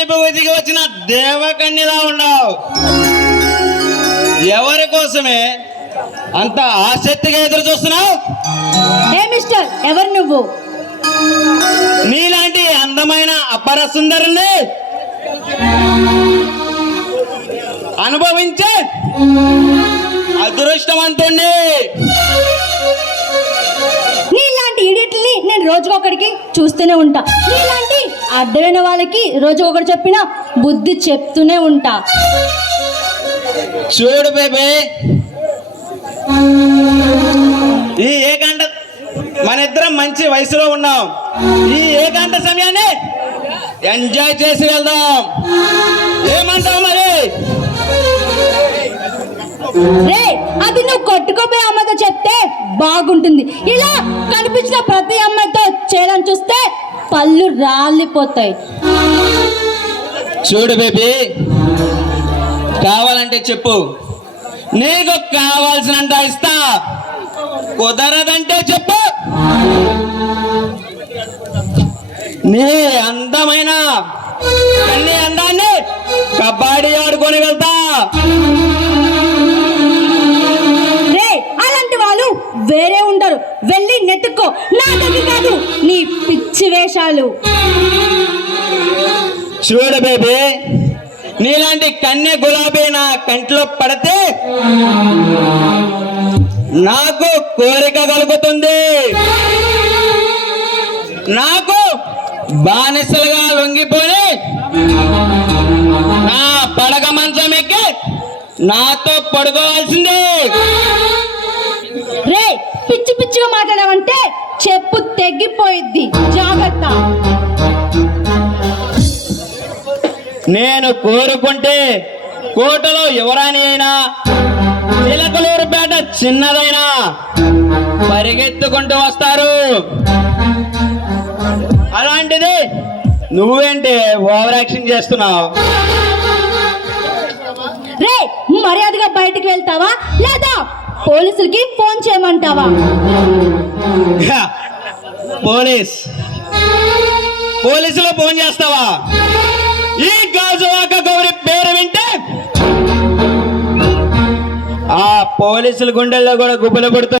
చెప్పి వెతికి వచ్చిన దేవకన్యలా ఉన్నావు. ఎవరి కోసమే అంత ఆసక్తిగా ఎదురు చూస్తున్నావు? ఏ మిస్టర్, ఎవరు నువ్వు? నీలాంటి అందమైన అపర సుందరుని అనుభవించే అదృష్టవంతుణ్ణి. నీలాంటి ఇడియట్ని నేను రోజుకొకడికి చూస్తూనే ఉంటా. నీలాంటి అడ్డమైన వాళ్ళకి రోజుకొకటి చెప్పిన బుద్ధి చెప్తూనే ఉంటా. చూడు బేబీ, ఈ ఏకాంత మన ఇద్దరం మంచి వయసులో ఉన్నాం. ఈ ఏకాంత సమయాన్ని ఎంజాయ్ చేసి వెళ్దాం. ఏమంటావు మరి? రే, అది నువ్వు కొట్టుకోపోయే అమ్మాయితో చెప్తే బాగుంటుంది. ఇలా కనిపించిన ప్రతి అమ్మాయితో చేయాలని చూస్తే పళ్ళు రాలిపోతాయి. చూడు బేబీ, కావాలంటే చెప్పు, నీకు కావాల్సినంత ఇస్తా. కుదరదంటే చెప్పు, నీ అందమైన అన్ని అందాన్ని కబడ్డీ ఆడుకొని వెళ్తా. రే, అలాంటి వాళ్ళు వేరే ఉండరు. వెళ్ళి నెట్టుకో, నా దగ్గర కాదు నీ పిచ్చి వేషాలు. చూడు బేబీ, నీలాంటి కన్య గులాబీ నా కంట్లో పడితే నాకు కోరిక కలుగుతుంది. నాకు బానిసలుగా లొంగిపోయి నా పడగ మంచం ఎక్కి నాతో పడుకోవాల్సిందే. రే, పిచ్చి పిచ్చిగా మాట్లాడావంటే చెప్పు తెగిపోయిద్ది, జాగ్రత్త. నేను కోరుకుంటే కోటలో యువరాణి అయినా, చిలకలూరుపేట చిన్నదైనా పరిగెత్తుకుంటూ వస్తారు. అలాంటిది నువ్వేంటి ఓవర్ యాక్షన్ చేస్తున్నావు? రే, మర్యాదగా బయటికి వెళ్తావా లేదా పోలీసులకి ఫోన్ చేయమంటావా? పోలీసులు ఫోన్ చేస్తావా? ఈ గాజువాక గౌరి పేరు వింటే ఆ పోలీసుల గుండెల్లో కూడా గుబులు పడుతుంది.